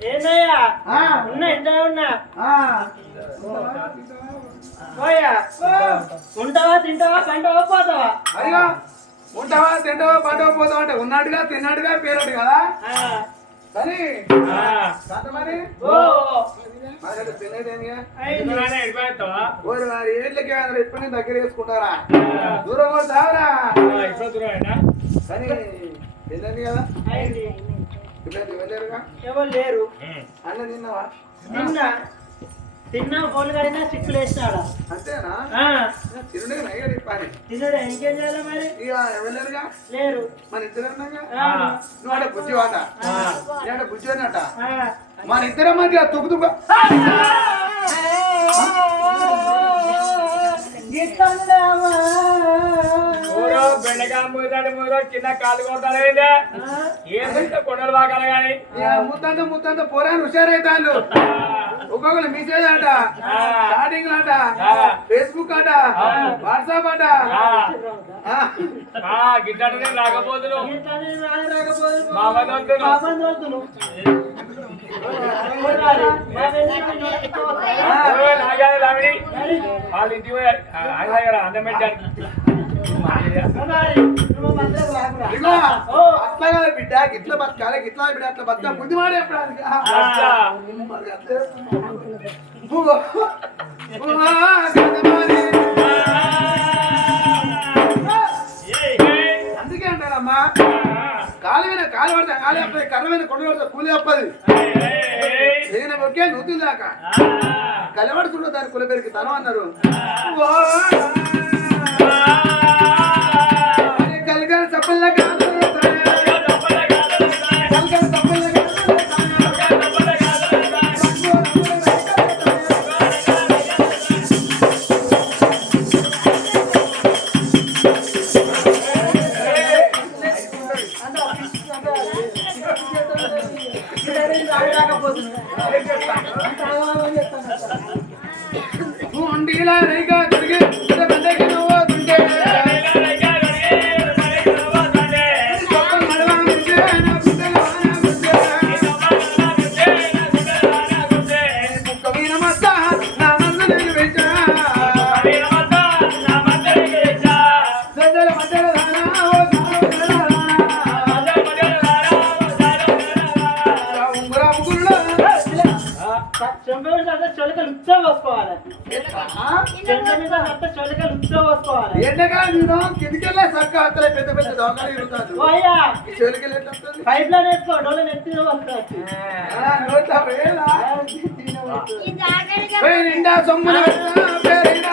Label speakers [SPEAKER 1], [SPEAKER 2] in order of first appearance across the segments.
[SPEAKER 1] ఏందయ్యా
[SPEAKER 2] ఆ.
[SPEAKER 1] ఉన్నా ఇంట్లో ఉన్నా. పోయా? ఉంటావా తింటావా పంటావా పోతావా?
[SPEAKER 2] ఉంటావా తింటావా పంటవా పోతావా అంటే ఉన్నాడుగా తిన్నాడుగా పేరుడు కదా? మరి? వారి ఏళ్ళకి అందరూ ఎప్పటి దగ్గర వేసుకుంటారా దూరం పోతావరా కానీ వెళ్ళండి కదా. ఇప్పుడు
[SPEAKER 1] ఎవరు లేరు?
[SPEAKER 2] అన్న తిన్నావా?
[SPEAKER 1] తిన్నా తిన్నా ఫోన్ కడినా సిక్కులు వేసినాడా.
[SPEAKER 2] అంతేనా?
[SPEAKER 1] ఆ.
[SPEAKER 2] తిరుడే నయ్యాడు పని
[SPEAKER 1] తిన్నారా ఇంకేం చేయాలి మరి?
[SPEAKER 2] ఇక వెళ్ళారుగా
[SPEAKER 1] లేరు.
[SPEAKER 2] మన ఇద్దరు అన్నాగా?
[SPEAKER 1] ఆ.
[SPEAKER 2] నువ్వు అంటే బుజ్జివాట
[SPEAKER 1] ఆ.
[SPEAKER 2] నేను బుజ్జివాట
[SPEAKER 1] ఆ.
[SPEAKER 2] మన ఇద్దరి మధ్య తుక్కు
[SPEAKER 3] కింద కాలు కొడతారు ఏంటంటే కొండలు బాగాలి కానీ.
[SPEAKER 2] ముత్తంత ముత్తంత పోరాని హుషారైతాళ్ళు. ఒక్కొక్కరు మెసేజ్ ఆట చాటింగ్ ఆట ఫేస్బుక్ ఆట వాట్సాప్ ఆట ఆ.
[SPEAKER 3] గిట్టే.
[SPEAKER 1] మా వెళ్ళి నోటితో
[SPEAKER 2] ఆ. అట్లా బిడ్డ బతకాలి బిడ్డ అట్లా బతక బుద్ధి మాట అందుకే అంటారమ్మా కాలు మీద కాలు పడితే కాలు అప్పది కర్ర మీద కొండ పడితే కూలి అప్పది నేను ఒకే నూతులు దాకా కలవడుతుండో దాని కుల పేరుకి తనం అన్నారు ఉండిలా రైగా తిరిగి బండకి నువ్వు తింటే గొప్ప ఎండకాలం కిందికెళ్ళే సక్క అత్తలే పెద్ద పెద్ద దోకాలు ఇరుగుతాడు చెలికెళ్ళి
[SPEAKER 1] పైప్ లైన్ వేసుకో డోలు నెత్తి
[SPEAKER 2] నిండా సొమ్మున పెట్టా,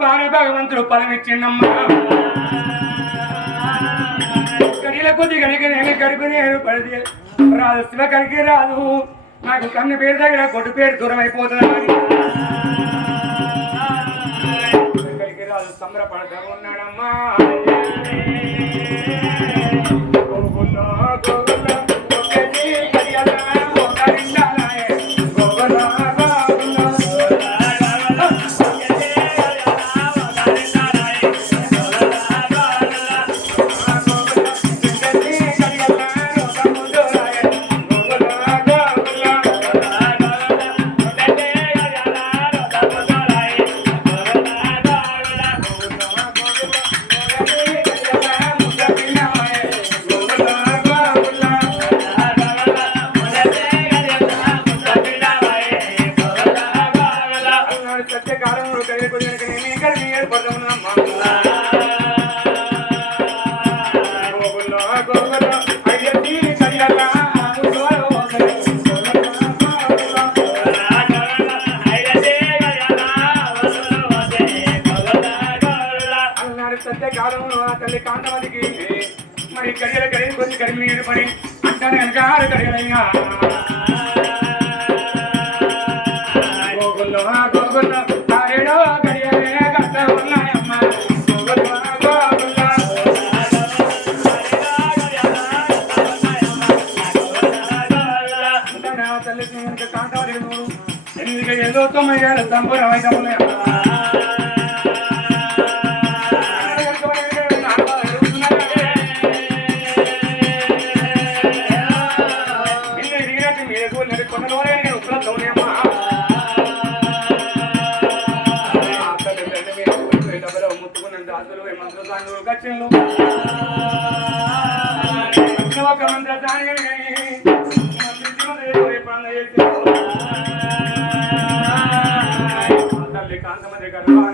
[SPEAKER 3] కాంతమదికి భగవంతుడు ఫలమిచ్చిండమ్మా కడిల కొద్ది కనుక నేను కడుపు పడితే రాదు శివ కరికి రాదు. నాకు కన్ను పేరు దగ్గర కొట్టు పేరు దూరం అయిపోతుంది కరికి రాదు సంబరపడతా మరి కడియల కడిగి కొద్ది కడిమి నీరు పడి అంటాను కనుక ఆరు కడియలయ్యా గోగుల్లో గోగుల్లో ఆరేడో కడియలే కట్ట ఉన్నాయమ్మ. గోగుల్లో గోగుల్లో తల్లి ఏదో తొమ్మిది వేల కాంతమది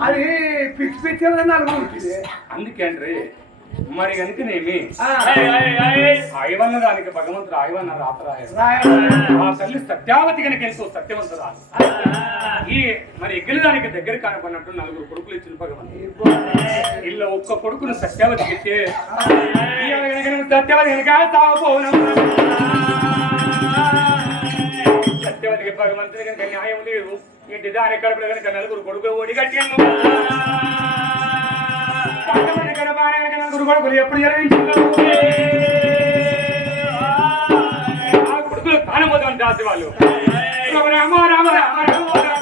[SPEAKER 3] అది
[SPEAKER 2] పిచ్చి పిచ్చి నలుగురు ఉంటుంది
[SPEAKER 3] అందుకే అండి మరి కనుకనేమి
[SPEAKER 2] ఆ.
[SPEAKER 3] ఐవన్న దానికి భగవంతుడు ఐవన్న రాతరాయ
[SPEAKER 2] రాయాలి.
[SPEAKER 3] ఆ తల్లి సత్యావతి కనుక ఎంతో సత్యవంతురాలు ఈ మరి ఎగిలి దానికి దగ్గర కానుకున్నట్టు నలుగురు కొడుకులు ఇచ్చిన భగవంతుడు. ఇల్లు ఒక్క కొడుకును సత్యావతికి ఇచ్చే. కనుక సత్యవతి కనుక తాగుపోను సత్యవతికి భగవంతుడి కనుక న్యాయం లేదు. ఇంటి దాని కడుపులు కనుక నలుగురు కొడుకు ఓడి కట్టాను నలుగురు కొడుకులు ఎప్పుడు జరగించిందో ఆ కొడుకులు తానబోతున్న జాతి వాళ్ళు. రామ రామ రామ రామ.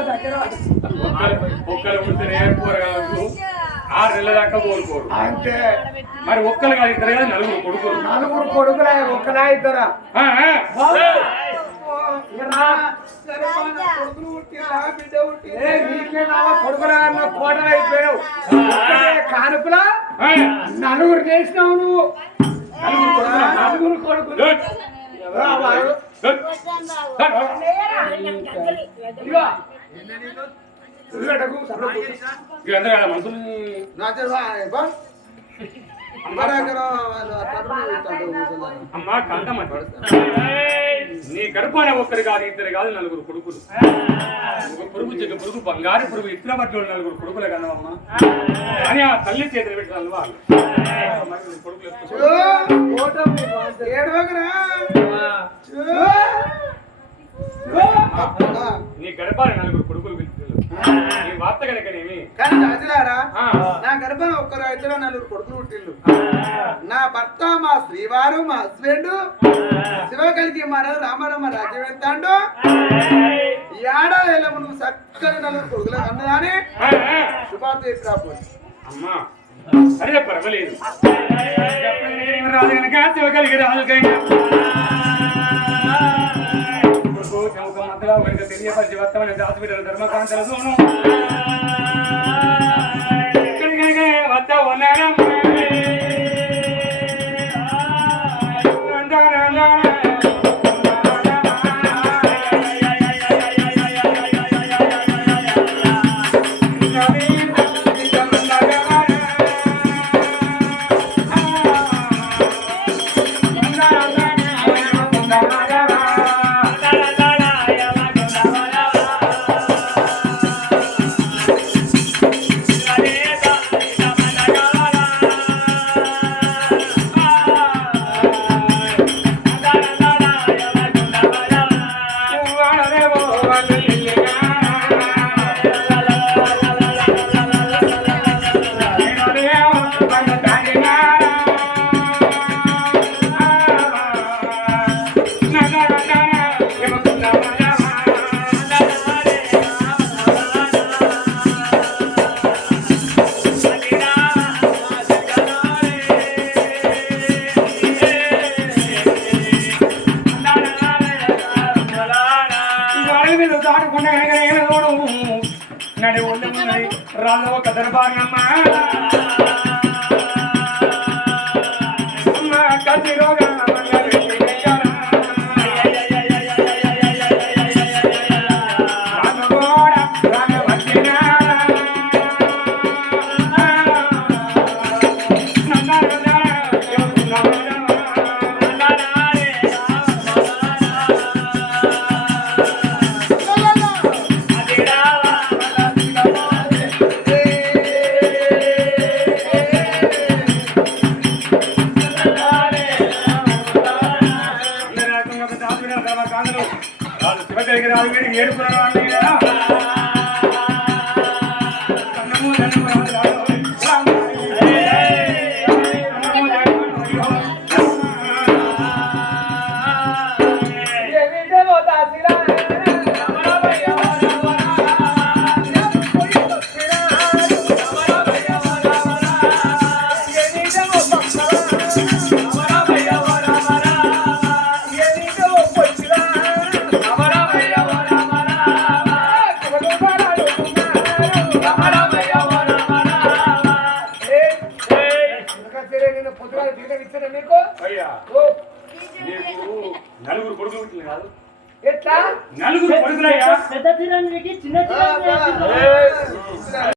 [SPEAKER 3] ఒక్కరు ఒక్కరు ఉంటేనే కూరగాయలకు ఆరు నెలల దాకా కోరుకోరు
[SPEAKER 2] అంతే
[SPEAKER 3] మరి ఒక్కరు కాదు ఇద్దరు కాదు నలుగురు కొడుకోరు
[SPEAKER 2] నలుగురు కొడుకులే ఒక్కలా ఇద్దరా
[SPEAKER 3] ఆ, ఆ.
[SPEAKER 2] కొడుకులు పుట్టిలా బిడ్డ పుట్టిలా నీకే నావా కొడుకులా అన్న కోటలు అయిపోయావు. కానుకలా. నలుగురు చేసినావు నువ్వు. నలుగురు కొడుకులా? కొడుకులు.
[SPEAKER 3] గుడ్. నీ గర్భాన ఒక్కరు కాదు ఇద్దరు కాదు నలుగురు కొడుకులు ఒక పురుగు చెట్టు పురుగు బంగారు పురుగు ఇతర బట్టలు నలుగురు కొడుకులే కదమ్మా అని ఆ తల్లి చేతులు పెట్టిన వాళ్ళు మరి కొడుకులు ఎత్తుకో. నీ గర్భాన నలుగురు కొడుకులు పిలుచులు నీ వార్త కనుకనేమి
[SPEAKER 2] కానీ రాజులారా
[SPEAKER 3] ఆ.
[SPEAKER 2] నా గర్భం ఒక్కరు ఇద్దరు నలుగురు కొడుకులు పుట్టిల్లు నా భర్త మా శ్రీవారు మా హస్బెండ్. శివకలికి మారారు రామారామ రాజ్యం ఎంతాండు? ఏడా వెళ్ళము నువ్వు చక్కని నలుగురు కొడుకులు అన్నదాని శుభార్త
[SPEAKER 3] అమ్మా. అరే పర్వాలేదు. ఎప్పుడు కనుక శివకలికి రాదు కనుక తెలియపరిచి వస్తామని దాచిపెట్టిన ధర్మకాంతల దర్బారమ్మ ఏడుపు
[SPEAKER 2] నీకు